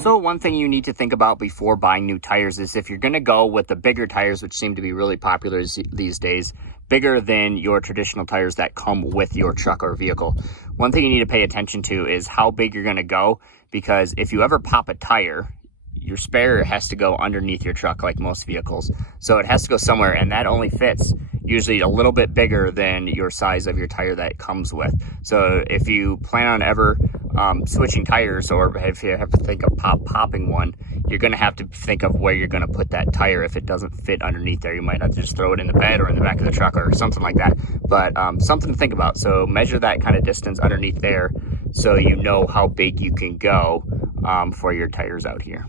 So one thing you need to think about before buying new tires is if you're going to go with the bigger tires, which seem to be really popular these days, bigger than your traditional tires that come with your truck or vehicle. One thing you need to pay attention to is how big you're going to go, because if you ever pop a tire, your spare has to go underneath your truck like most vehicles. So it has to go somewhere, and that only fits usually a little bit bigger than your size of your tire that it comes with. So if you plan on ever switching tires, or if you have to think of popping one, you're going to have to think of where you're going to put that tire. If it doesn't fit underneath there, you might have to just throw it in the bed or in the back of the truck or something like that. But something to think about. So measure that kind of distance underneath there so you know how big you can go for your tires out here.